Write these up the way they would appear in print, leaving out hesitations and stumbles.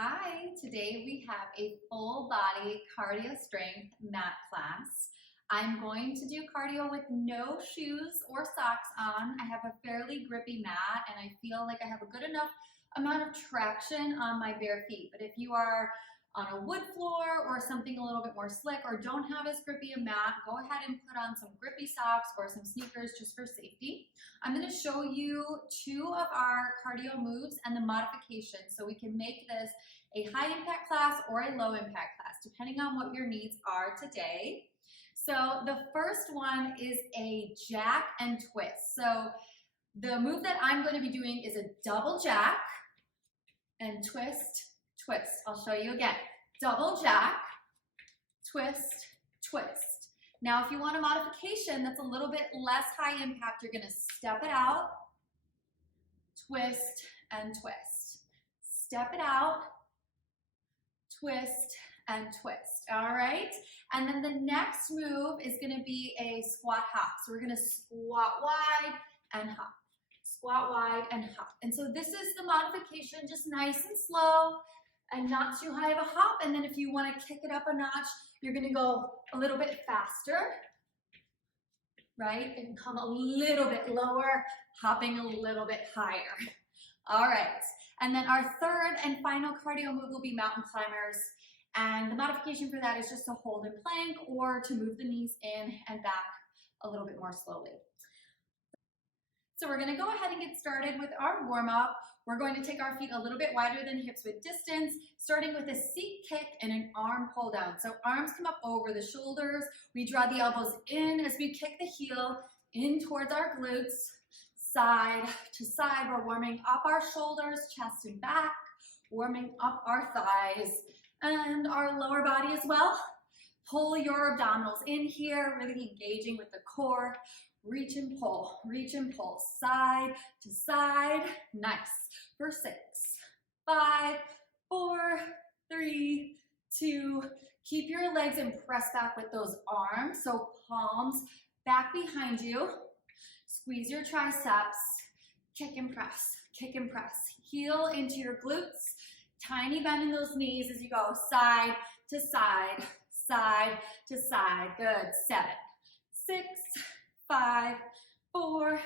Hi, today we have a full body cardio strength mat class. I'm going to do cardio with no shoes or socks on. I have a fairly grippy mat and I feel like I have a good enough amount of traction on my bare feet. But if you are on a wood floor or something a little bit more slick or don't have as grippy a mat, go ahead and put on some grippy socks or some sneakers just for safety. I'm going to show you two of our cardio moves and the modifications so we can make this a high impact class or a low impact class, depending on what your needs are today. So the first one is a jack and twist. So the move that I'm going to be doing is a double jack and twist, twist. I'll show you again. Double jack, twist, twist. Now, if you want a modification that's a little bit less high impact, you're going to step it out, twist, and twist. Step it out, twist, and twist. All right? And then the next move is going to be a squat hop. So we're going to squat wide and hop. Squat wide and hop. And so this is the modification, just nice and slow and not too high of a hop. And then if you want to kick it up a notch, you're going to go a little bit faster, right? And come a little bit lower, hopping a little bit higher. All right. And then our third and final cardio move will be mountain climbers. And the modification for that is just to hold in plank or to move the knees in and back a little bit more slowly. So we're going to go ahead and get started with our warm-up. We're going to take our feet a little bit wider than hips with distance, starting with a seat kick and an arm pull down. So arms come up over the shoulders. We draw the elbows in as we kick the heel in towards our glutes. Side to side, we're warming up our shoulders, chest and back, warming up our thighs and our lower body as well. Pull your abdominals in here, really engaging with the core. Reach and pull, side to side. Nice. For 6, 5, 4, 3, 2. Keep your legs and press back with those arms. So palms back behind you. Squeeze your triceps. Kick and press, kick and press. Heel into your glutes. Tiny bend in those knees as you go side to side, side to side. Good. 7, 6, 5, 4,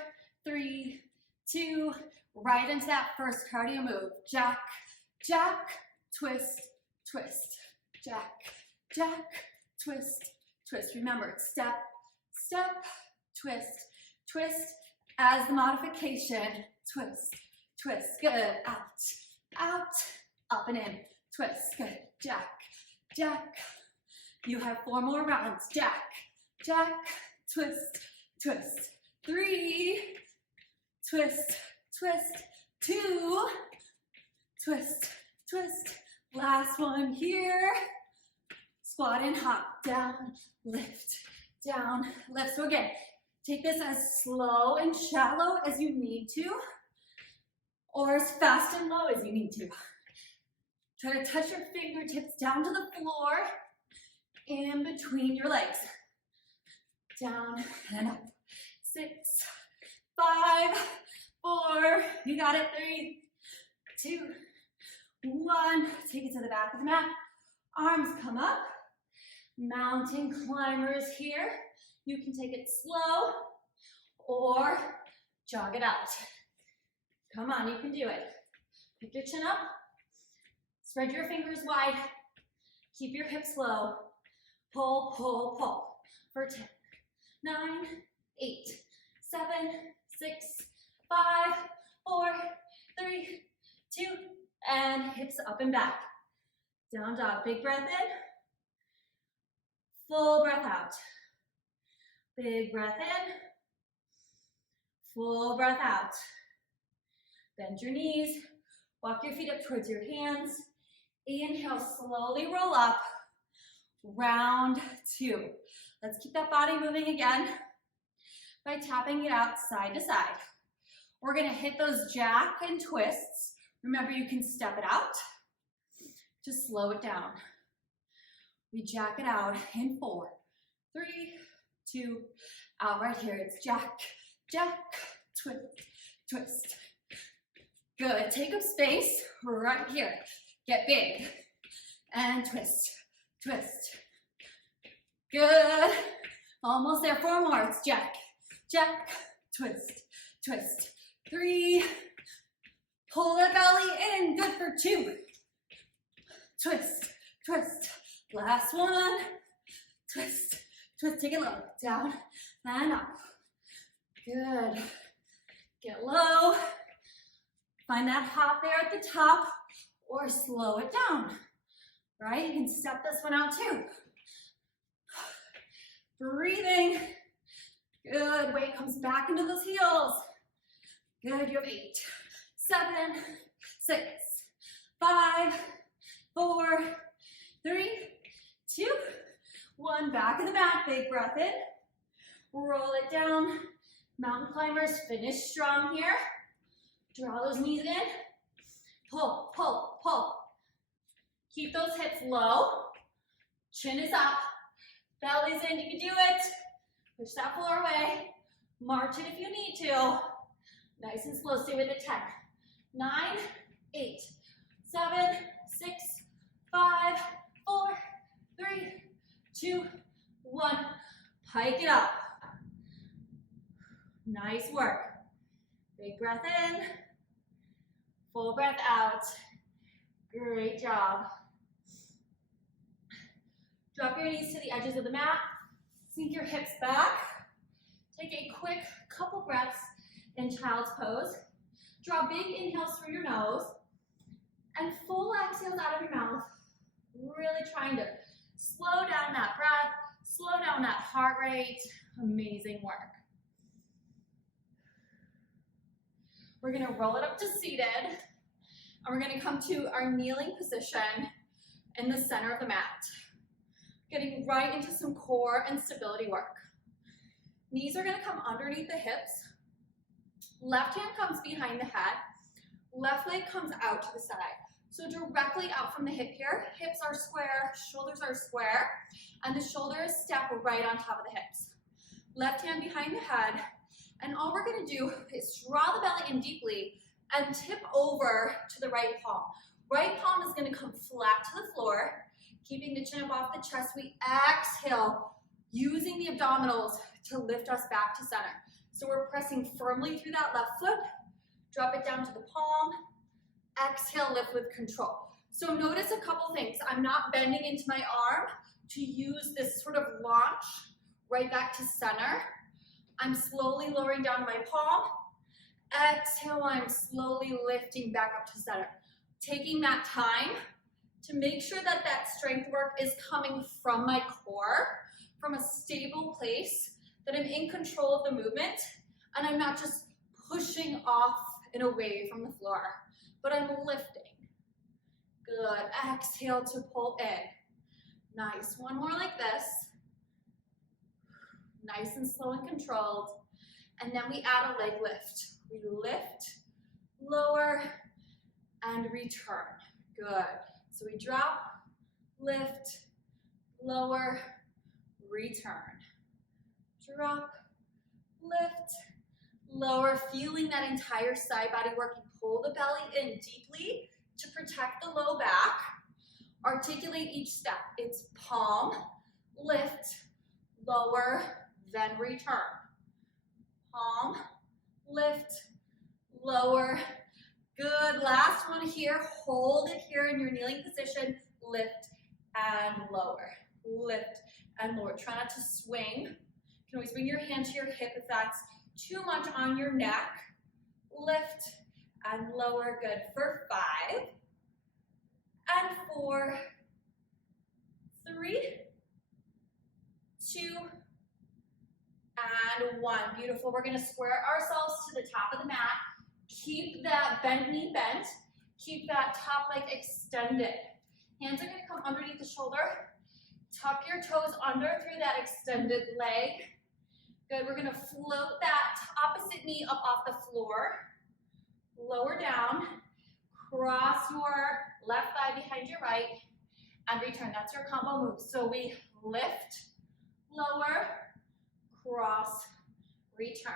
3, 2, right into that first cardio move. Jack, jack, twist, twist. Jack, jack, twist, twist. Remember, it's step, step, twist, twist. As the modification, twist, twist. Good. Out, out, up and in. Twist. Good. Jack, jack. You have 4 more rounds. Jack, jack, twist, twist. 3, twist, twist. 2, twist, twist. Last one here. Squat and hop. Down, lift, down, lift. So again, take this as slow and shallow as you need to, or as fast and low as you need to. Try to touch your fingertips down to the floor in between your legs. Down and up. 6, 5, 4, you got it. 3, 2, 1. Take it to the back of the mat. Arms come up. Mountain climbers here. You can take it slow or jog it out. Come on, you can do it. Pick your chin up. Spread your fingers wide. Keep your hips low. Pull, pull, pull. For 10, 9, 8, 7, 6, 5, 4, 3, 2, and hips up and back. Down dog. Big breath in. Full breath out. Big breath in. Full breath out. Bend your knees. Walk your feet up towards your hands. Inhale, slowly roll up. Round 2. Let's keep that body moving again by tapping it out side to side. We're going to hit those jack and twists. Remember, you can step it out. Just slow it down. We jack it out in 4, 3, 2, out right here. It's jack, jack, twist, twist. Good. Take up space right here. Get big. And twist, twist. Good. Almost there. 4 more. It's jack, jack, twist, twist. 3. Pull the belly in. Good for 2. Twist, twist. Last one. Twist, twist. Take it low. Down and up. Good. Get low. Find that hop there at the top or slow it down. Right? You can step this one out too. Breathing. Good. Weight comes back into those heels. Good. You have 8, 7, 6, 5, 4, 3, 2, 1. Back in the mat. Big breath in. Roll it down. Mountain climbers, finish strong here. Draw those knees in. Pull, pull, pull. Keep those hips low. Chin is up. Belly's in. You can do it. Push that floor away. March it if you need to. Nice and slow. Stay with it. 10, 9, 8, 7, 6, 5, 4, 3, 2, 1. Pike it up. Nice work. Big breath in. Full breath out. Great job. Drop your knees to the edges of the mat. Sink your hips back. Take a quick couple breaths in child's pose. Draw big inhales through your nose and full exhales out of your mouth. Really trying to slow down that breath, slow down that heart rate. Amazing work. We're gonna roll it up to seated, and we're gonna come to our kneeling position in the center of the mat. Getting right into some core and stability work. Knees are gonna come underneath the hips. Left hand comes behind the head. Left leg comes out to the side. So directly out from the hip here. Hips are square, shoulders are square, and the shoulders step right on top of the hips. Left hand behind the head. And all we're gonna do is draw the belly in deeply and tip over to the right palm. Right palm is gonna come flat to the floor, keeping the chin up off the chest. We exhale, using the abdominals to lift us back to center. So we're pressing firmly through that left foot, drop it down to the palm, exhale, lift with control. So notice a couple things. I'm not bending into my arm to use this sort of launch right back to center. I'm slowly lowering down to my palm. Exhale, I'm slowly lifting back up to center. Taking that time to make sure that that strength work is coming from my core, from a stable place, that I'm in control of the movement, and I'm not just pushing off and away from the floor, but I'm lifting. Good. Exhale to pull in. Nice. One more like this. Nice and slow and controlled. And then we add a leg lift. We lift, lower, and return. Good. So we drop, lift, lower, return. Drop, lift, lower, feeling that entire side body work. You pull the belly in deeply to protect the low back. Articulate each step. It's palm, lift, lower, then return. Palm, lift, lower. Good. Last one here. Hold it here in your kneeling position. Lift and lower. Lift and lower. Try not to swing. You can always bring your hand to your hip if that's too much on your neck. Lift and lower. Good. For 5 and 4, 3, 2, and 1. Beautiful. We're going to square ourselves to the top of the mat. Keep that bent knee bent. Keep that top leg extended. Hands are going to come underneath the shoulder. Tuck your toes under through that extended leg. Good. We're going to float that opposite knee up off the floor. Lower down. Cross your left thigh behind your right. And return. That's your combo move. So we lift, lower, cross, return.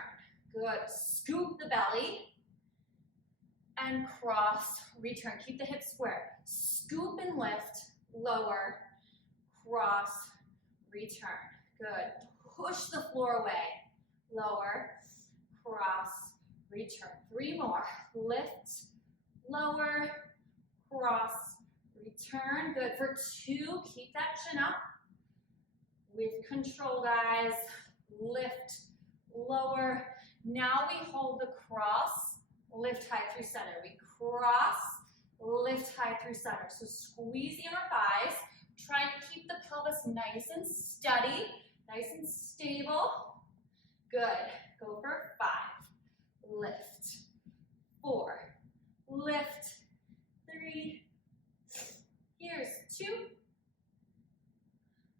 Good. Scoop the belly. and cross, return. Keep the hips square. Scoop and lift, lower, cross, return. Good. Push the floor away. Lower, cross, return. 3 more. Lift, lower, cross, return. Good. For 2, keep that chin up. With control, guys. Lift, lower. Now we hold the cross, lift high through center. We cross, lift high through center. So squeeze the inner thighs. Try to keep the pelvis nice and steady, nice and stable. Good. Go for 5. Lift. 4. Lift. 3. Here's 2.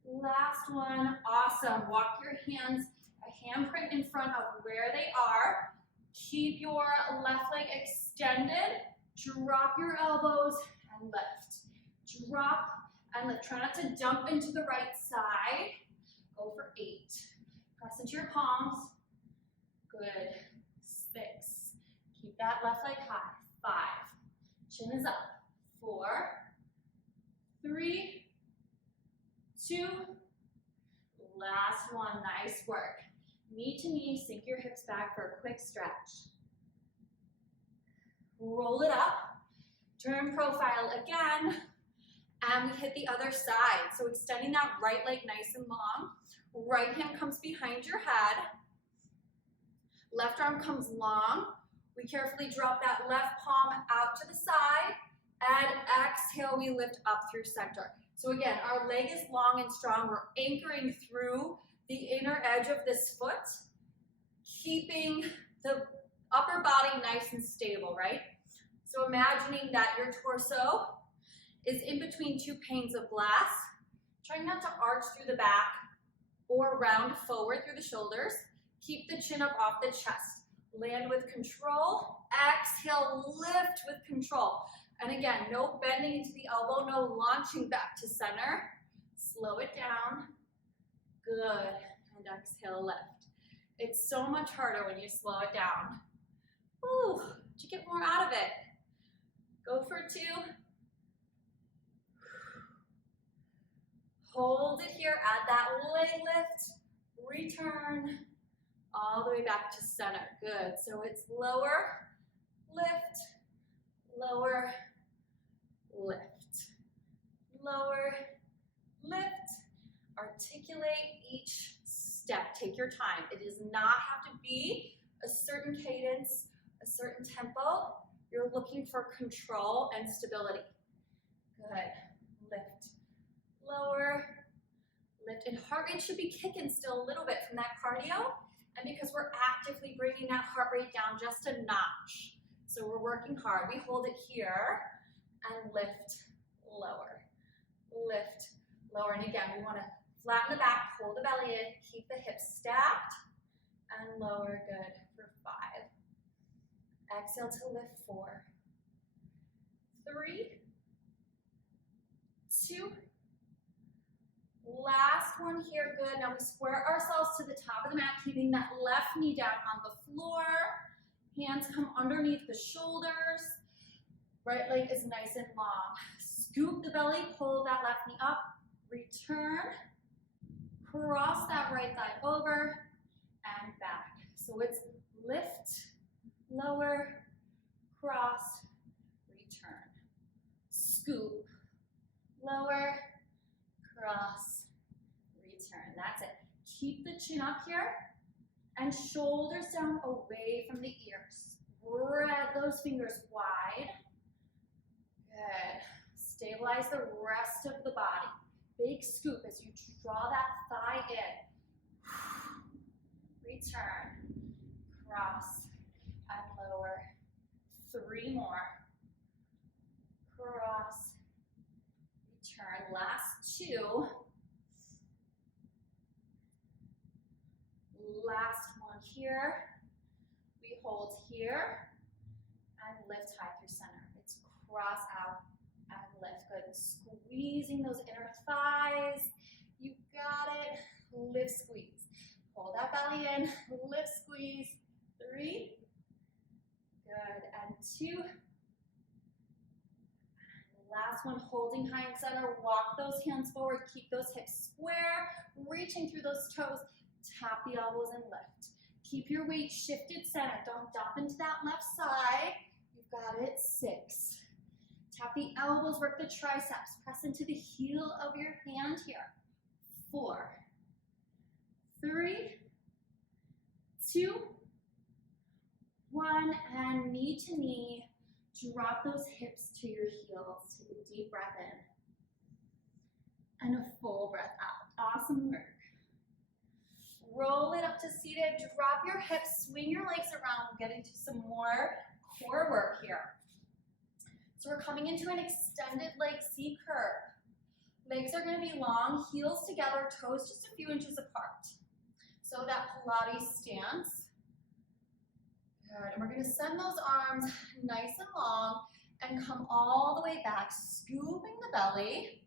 Last one. Awesome. Walk your hands a handprint in front of where they are. Keep your left leg extended. Drop your elbows and lift. Drop and lift. Try not to dump into the right side. Go for 8. Press into your palms. Good. 6. Keep that left leg high. 5. Chin is up. 4. 3. 2. Last one. Nice work. Knee to knee, sink your hips back for a quick stretch. Roll it up. Turn profile again. And we hit the other side. So extending that right leg nice and long. Right hand comes behind your head. Left arm comes long. We carefully drop that left palm out to the side. And exhale, we lift up through center. So again, our leg is long and strong. We're anchoring through the inner edge of this foot, keeping the upper body nice and stable, right? So imagining that your torso is in between 2 panes of glass. Trying not to arch through the back or round forward through the shoulders. Keep the chin up off the chest. Land with control. Exhale, lift with control. And again, no bending into the elbow, no launching back to center. Slow it down. Good. And exhale, lift. It's so much harder when you slow it down. Ooh, to get more out of it. Go for 2. Hold it here. Add that leg lift. Return all the way back to center. Good. So it's lower, lift, lower, lift, lower, lift. Articulate each step. Take your time. It does not have to be a certain cadence, a certain tempo. You're looking for control and stability. Good. Lift, lower, lift. And heart rate should be kicking still a little bit from that cardio. And because we're actively bringing that heart rate down just a notch. So we're working hard. We hold it here and lift, lower, lift, lower. And again, we want to flatten the back, hold the belly in, keep the hips stacked, and lower. Good for 5. Exhale to lift. 4, 3, 2. Last one here. Good. Now we square ourselves to the top of the mat, keeping that left knee down on the floor. Hands come underneath the shoulders. Right leg is nice and long. Scoop the belly, pull that left knee up, return. Cross that right thigh over and back. So it's lift, lower, cross, return. Scoop, lower, cross, return. That's it. Keep the chin up here and shoulders down away from the ears. Spread those fingers wide. Good. Stabilize the rest of the body. Big scoop as you draw that thigh in. Return. Cross and lower. 3 more. Cross. Return. Last 2. Last one here. We hold here and lift high through center. It's cross out and lift. Good. Squeezing those inner thighs. You got it. Lift, squeeze. Hold that belly in. Lift, squeeze. 3. Good. And 2. one, holding high and center. Walk those hands forward. Keep those hips square. Reaching through those toes. Tap the elbows and lift. Keep your weight shifted center. Don't dump into that left side. You've got it. 6. Tap the elbows, work the triceps. Press into the heel of your hand here. 4, 3, 2, 1, and knee to knee. Drop those hips to your heels. Take a deep breath in and a full breath out. Awesome work. Roll it up to seated. Drop your hips, swing your legs around. We'll get into some more core work here. So we're coming into an extended leg C curve. Legs are going to be long, heels together, toes just a few inches apart. So that Pilates stance. Good. And we're going to send those arms nice and long and come all the way back, scooping the belly.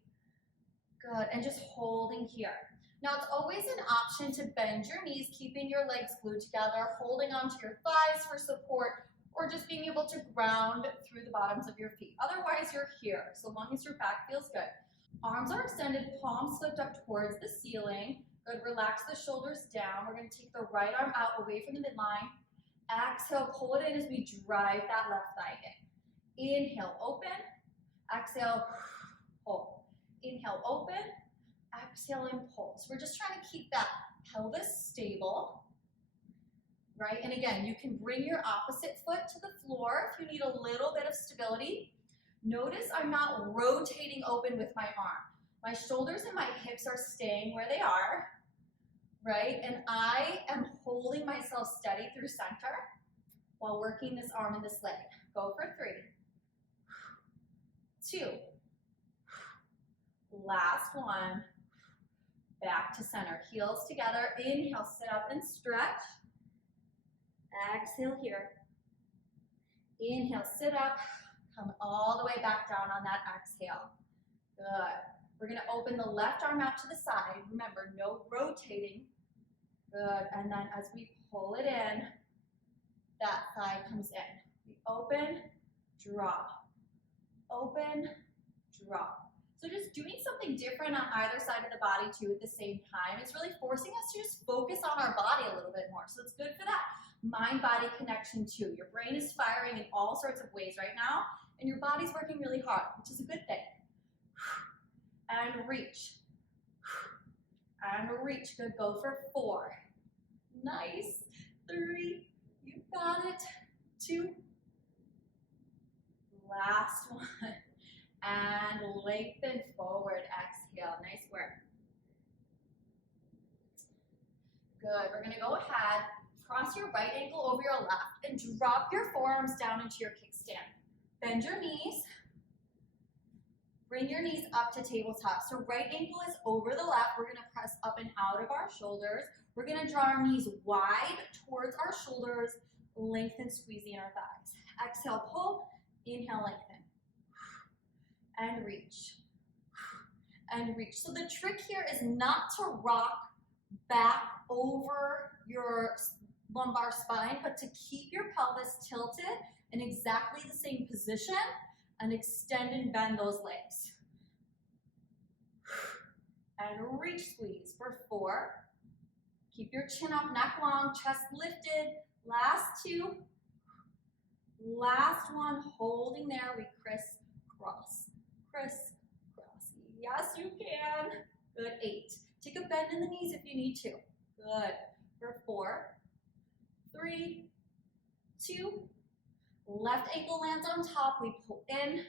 Good. And just holding here. Now it's always an option to bend your knees, keeping your legs glued together, holding onto your thighs for support, or just being able to ground through the bottoms of your feet. Otherwise, you're here, so long as your back feels good. Arms are extended, palms flipped up towards the ceiling. Good, relax the shoulders down. We're gonna take the right arm out away from the midline. Exhale, pull it in as we drive that left thigh in. Inhale, open. Exhale, pull. Inhale, open. Exhale and pull. So we're just trying to keep that pelvis stable. Right, and again, you can bring your opposite foot to the floor if you need a little bit of stability. Notice I'm not rotating open with my arm. My shoulders and my hips are staying where they are, right? And I am holding myself steady through center while working this arm and this leg. Go for 3, 2, last one, back to center. Heels together, inhale, sit up and stretch. Exhale here. Inhale, sit up. Come all the way back down on that exhale. Good. We're going to open the left arm out to the side. Remember, no rotating. Good. And then as we pull it in, that thigh comes in. We open, drop. Open, drop. So just doing something different on either side of the body too at the same time. It's really forcing us to just focus on our body a little bit more. So it's good for that mind-body connection too. Your brain is firing in all sorts of ways right now, and your body's working really hard, which is a good thing. And reach. And reach. Good. Go for 4. Nice. 3. You got it. 2. Last one. And lengthen forward. Exhale. Nice work. Good. We're going to go ahead. Cross your right ankle over your left and drop your forearms down into your kickstand. Bend your knees. Bring your knees up to tabletop. So right ankle is over the left. We're going to press up and out of our shoulders. We're going to draw our knees wide towards our shoulders. Lengthen, squeeze the inner thighs. Exhale, pull. Inhale, lengthen. And reach. And reach. So the trick here is not to rock back over your lumbar spine, but to keep your pelvis tilted in exactly the same position and extend and bend those legs. And reach, squeeze for 4. Keep your chin up, neck long, chest lifted. Last 2. Last one, holding there. We crisscross, crisscross. Yes, you can. Good. 8. Take a bend in the knees if you need to. Good. For 4, 3, 2. Left ankle lands on top. We pull in,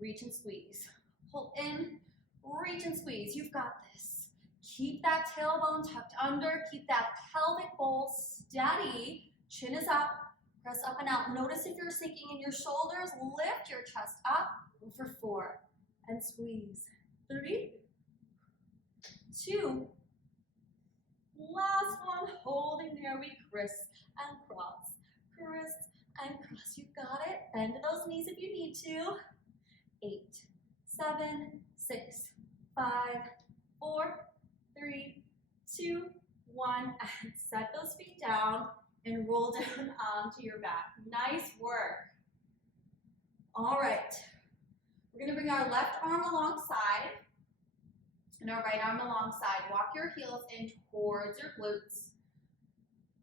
reach and squeeze. Pull in, reach and squeeze. You've got this. Keep that tailbone tucked under. Keep that pelvic bowl steady. Chin is up. Press up and out. Notice if you're sinking in your shoulders. Lift your chest up. Go for 4 and squeeze. 3, 2. Last one. Holding there. We criss and cross. Criss and cross. You got it. Bend to those knees if you need to. 8, 7, 6, 5, 4, 3, 2, 1. And set those feet down and roll down onto your back. Nice work. All right. We're We're gonna bring our left arm alongside and our right arm alongside. Walk your heels in towards your glutes.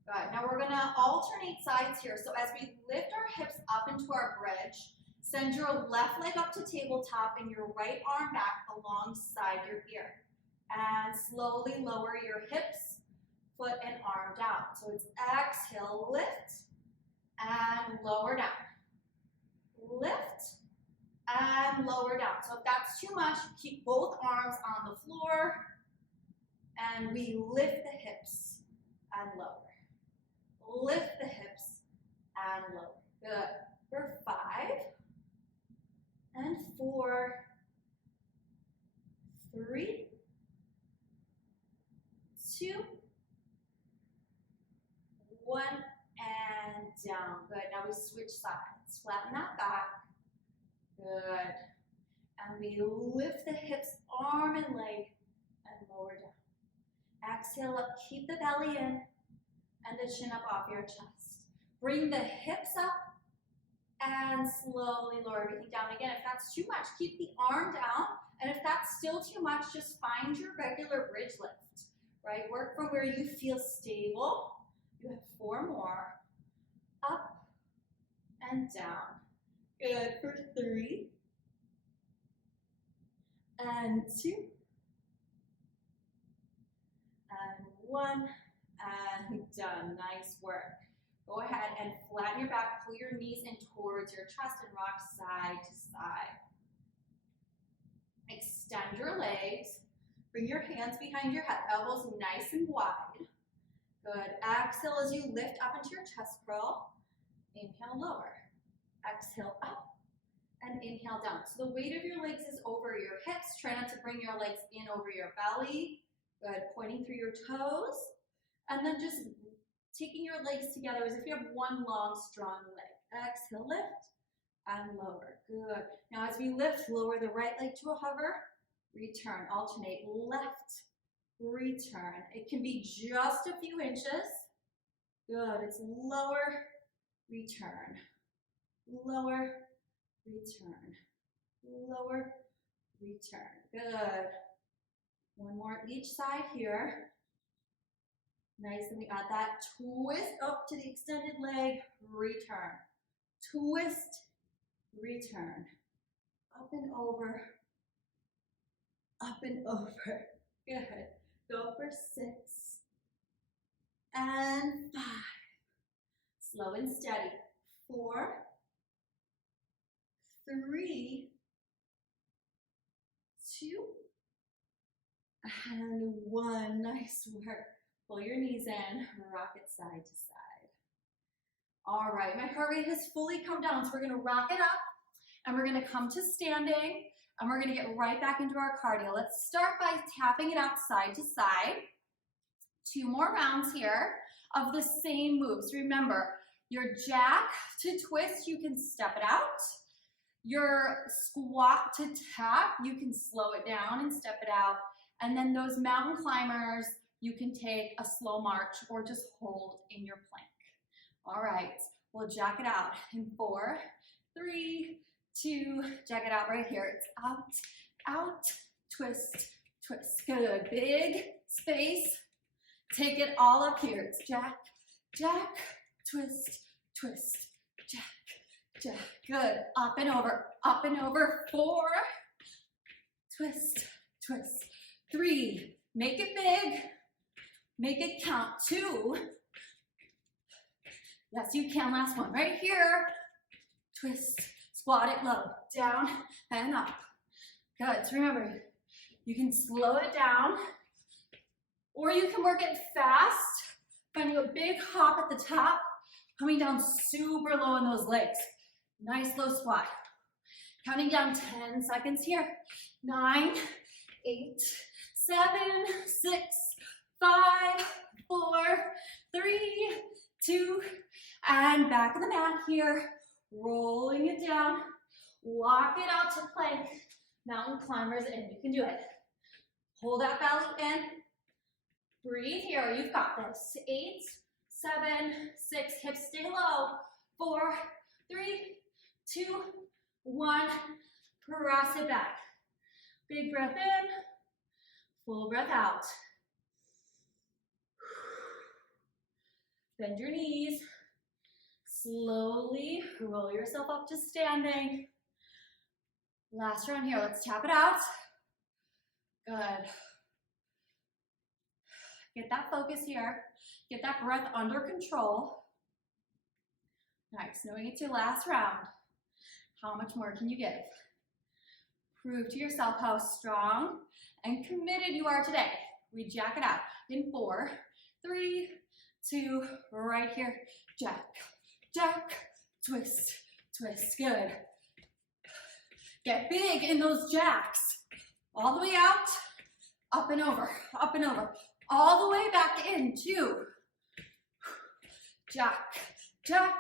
Good. Now we're gonna alternate sides here. So as we lift our hips up into our bridge, send your left leg up to tabletop and your right arm back alongside your ear. And slowly lower your hips, foot and arm down. So it's exhale, lift, and lower down. Lift, and lower down. So if that's too much, keep both arms on the floor, and we lift the hips and lower. Lift the hips and lower. Good. For 5 and 4, 3, 2, 1, and down. Good. Now we switch sides. Flatten that back. Good. And we lift the hips, arm and leg, and lower down. Exhale up. Keep the belly in and the chin up off your chest. Bring the hips up and slowly lower everything down. Again, if that's too much, keep the arm down. And if that's still too much, just find your regular bridge lift, right? Work from where you feel stable. You have 4 more. Up and down. Good. For 3 and 2 and 1 and done. Nice work. Go ahead and flatten your back, pull your knees in towards your chest and rock side to side. Extend your legs. Bring your hands behind your head, elbows nice and wide. Good. Exhale as you lift up into your chest curl. Inhale, lower. Exhale, up. And inhale, down. So the weight of your legs is over your hips. Try not to bring your legs in over your belly. Good. Pointing through your toes. And then just taking your legs together as if you have one long, strong leg. Exhale, lift, and lower. Good. Now as we lift, lower the right leg to a hover. Return. Alternate. Left, return. It can be just a few inches. Good. It's lower, return. Lower, return. Lower, return. Good. One more each side here. Nice, and we add that twist up to the extended leg, return. Twist, return. Up and over, up and over. Good. Go for 6 and 5. Slow and steady. 4, 3, 2, and 1. Nice work. Pull your knees in, rock it side to side. All right, my heart rate has fully come down, so we're gonna rock it up, and we're gonna come to standing, and we're gonna get right back into our cardio. Let's start by tapping it out side to side. 2 more rounds here of the same moves. Remember, your jack to twist, you can step it out. Your squat to tap, you can slow it down and step it out. And then those mountain climbers, you can take a slow march or just hold in your plank. All right, we'll jack it out in 4, 3, 2, jack it out right here. It's out, out, twist, twist. Good, big space. Take it all up here. It's jack, jack, twist, twist, jack, jack. Good, up and over. 4, twist, twist. 3, make it big. Make it count. 2. Yes, you can. Last one right here. Twist, squat it low, down and up. Good. So remember, you can slow it down or you can work it fast. Finding a big hop at the top, coming down super low in those legs. Nice low squat. Counting down 10 seconds here. 9, 8, 7, 6, 5, 4, 3, 2, and back of the mat here. Rolling it down. Walk it out to plank. Mountain climbers in. You can do it. Hold that belly in. Breathe here. You've got this. 8, 7, 6. Hips stay low. 4, 3, 2, 1. Press it back. Big breath in, full breath out. Bend your knees. Slowly roll yourself up to standing. Last round here, let's tap it out. Good. Get that focus here. Get that breath under control. Nice, knowing it's your last round. How much more can you give? Prove to yourself how strong and committed you are today. We jack it out in 4, 3, 2, right here. Jack, jack, twist, twist. Good. Get big in those jacks. All the way out, up and over, all the way back in. 2. Jack, jack,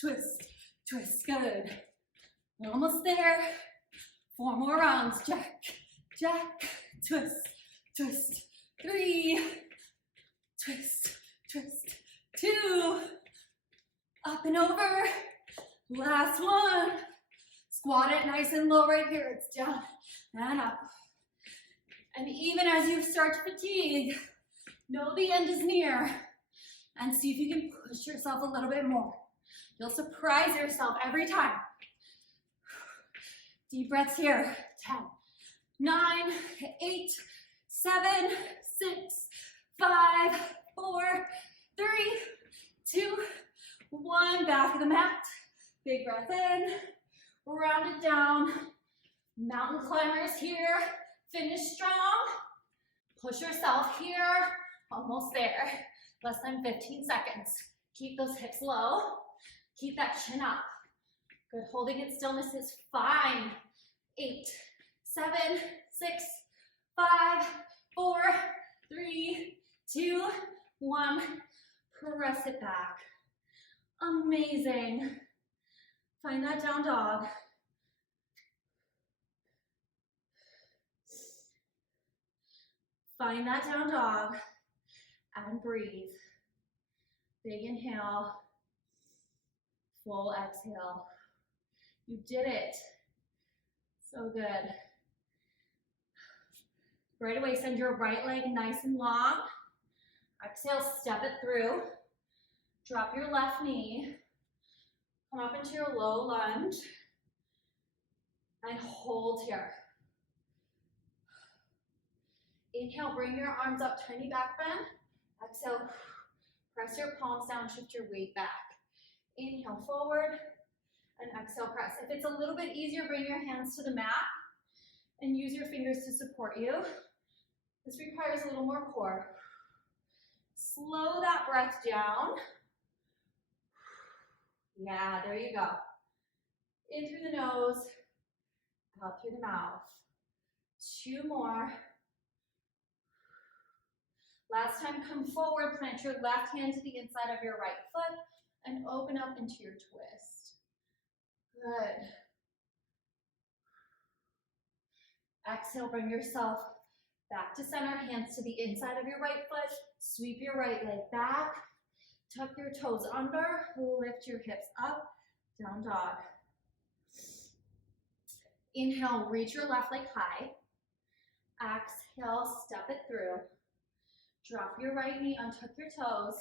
twist, twist. Good. We're almost there. 4 more rounds. Jack, jack, twist, twist. 3, twist, twist. 2, up and over. Last one. Squat it nice and low right here. It's down and up. And even as you start to fatigue, know the end is near and see if you can push yourself a little bit more. You'll surprise yourself every time. Deep breaths here. 10, 9, 8, 7, 6, 5, 4, 3, 2, 1. Back of the mat. Big breath in. Round it down. Mountain climbers here. Finish strong. Push yourself here. Almost there. Less than 15 seconds. Keep those hips low. Keep that chin up. Good. Holding in stillness is fine. 8, 7, 6, 5, 4, 3, 2, 1. Press it back. Amazing. Find that down dog. Find that down dog and breathe. Big inhale, full exhale. You did it. So good. Right away, send your right leg nice and long. Exhale, step it through. Drop your left knee. Come up into your low lunge. And hold here. Inhale, bring your arms up, tiny back bend. Exhale, press your palms down, shift your weight back. Inhale, forward, and exhale, press. If it's a little bit easier, bring your hands to the mat and use your fingers to support you. This requires a little more core. Slow that breath down. Yeah, there you go. In through the nose, out through the mouth. 2 more. Last time, come forward, plant your left hand to the inside of your right foot and open up into your twist. Good. Exhale, bring yourself back to center, hands to the inside of your right foot. Sweep your right leg back. Tuck your toes under, lift your hips up, down dog. Inhale, reach your left leg high. Exhale, step it through. Drop your right knee, untuck your toes.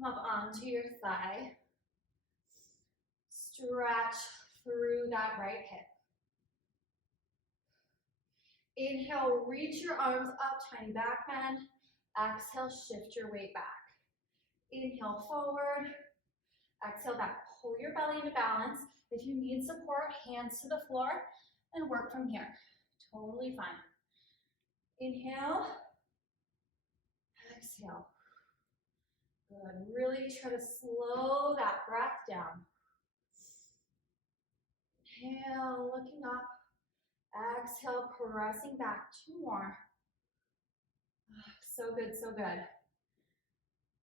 Come up onto your thigh. Stretch through that right hip. Inhale, reach your arms up, tiny back bend. Exhale, shift your weight back. Inhale, forward. Exhale, back. Pull your belly into balance. If you need support, hands to the floor and work from here. Totally fine. Inhale. Exhale. Good. Really try to slow that breath down. Inhale, looking up. Exhale, pressing back. 2 more. So good, so good.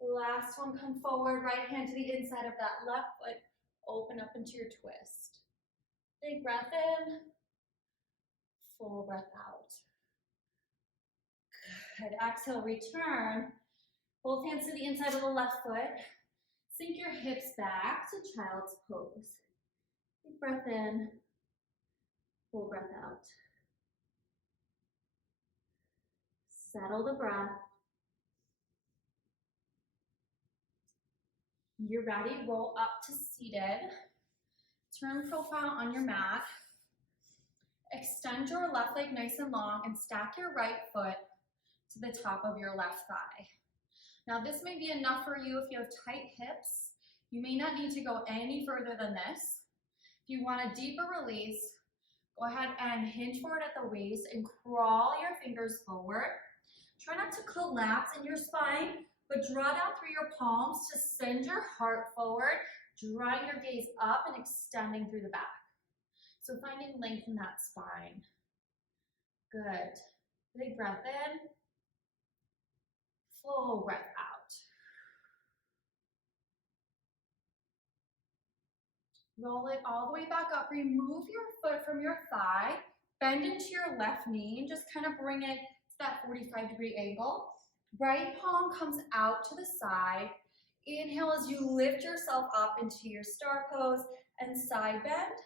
Last one, come forward, right hand to the inside of that left foot. Open up into your twist. Big breath in, full breath out. Good. Exhale, return. Both hands to the inside of the left foot. Sink your hips back to child's pose. Big breath in. Full breath out. Settle the breath. You're ready, roll up to seated. Turn profile on your mat. Extend your left leg nice and long and stack your right foot to the top of your left thigh. Now this may be enough for you if you have tight hips. You may not need to go any further than this. If you want a deeper release, go ahead and hinge forward at the waist and crawl your fingers forward. Try not to collapse in your spine, but draw down through your palms to send your heart forward, drawing your gaze up and extending through the back. So finding length in that spine. Good. Big breath in. Full breath out. Roll it all the way back up. Remove your foot from your thigh. Bend into your left knee and just kind of bring it to that 45-degree angle. Right palm comes out to the side. Inhale as you lift yourself up into your star pose and side bend.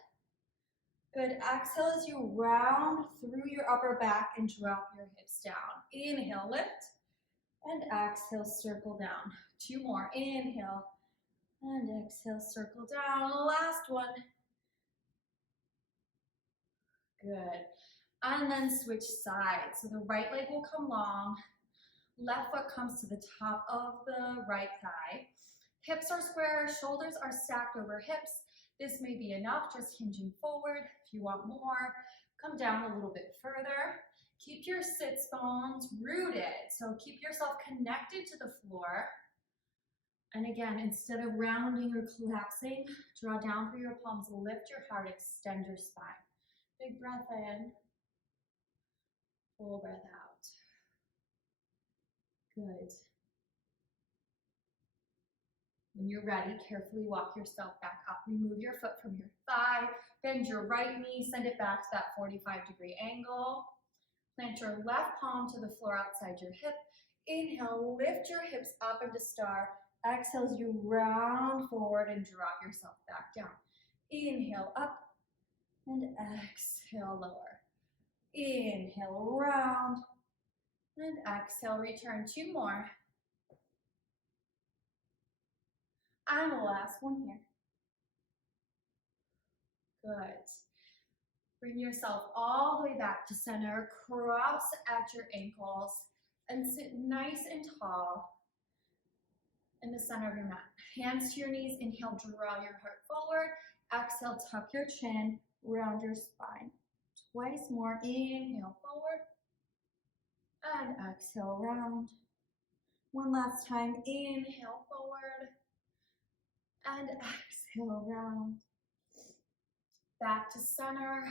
Good. Exhale as you round through your upper back and drop your hips down. Inhale, lift, and exhale, circle down. 2 more. Inhale, and exhale, circle down. Last one. Good. And then switch sides. So the right leg will come long. Left foot comes to the top of the right thigh. Hips are square, shoulders are stacked over hips. This may be enough, just hinging forward. If you want more, come down a little bit further. Keep your sits bones rooted, so keep yourself connected to the floor. And again, instead of rounding or collapsing, draw down through your palms, lift your heart, extend your spine. Big breath in, full breath out. Good. When you're ready, carefully walk yourself back up. Remove your foot from your thigh, bend your right knee, send it back to that 45-degree angle. Plant your left palm to the floor outside your hip. Inhale, lift your hips up into star. Exhale as you round forward and drop yourself back down. Inhale up and exhale lower. Inhale, round and exhale, return. 2 more. And the last one here. Good. Bring yourself all the way back to center, cross at your ankles, and sit nice and tall in the center of your mat. Hands to your knees, inhale, draw your heart forward. Exhale, tuck your chin, round your spine. Twice more, inhale forward, and exhale, round. One last time, inhale forward, and exhale, round. Back to center,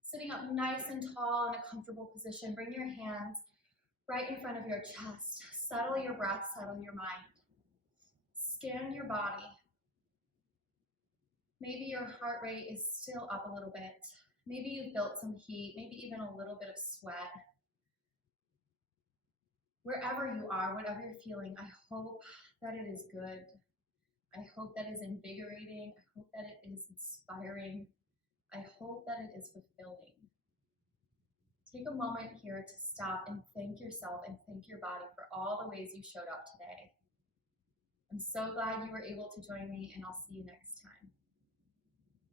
sitting up nice and tall in a comfortable position. Bring your hands right in front of your chest. Settle your breath, settle your mind. Scan your body. Maybe your heart rate is still up a little bit. Maybe you've built some heat, maybe even a little bit of sweat. Wherever you are, whatever you're feeling, I hope that it is good. I hope that it is invigorating. I hope that it is inspiring. I hope that it is fulfilling. Take a moment here to stop and thank yourself and thank your body for all the ways you showed up today. I'm so glad you were able to join me, and I'll see you next time.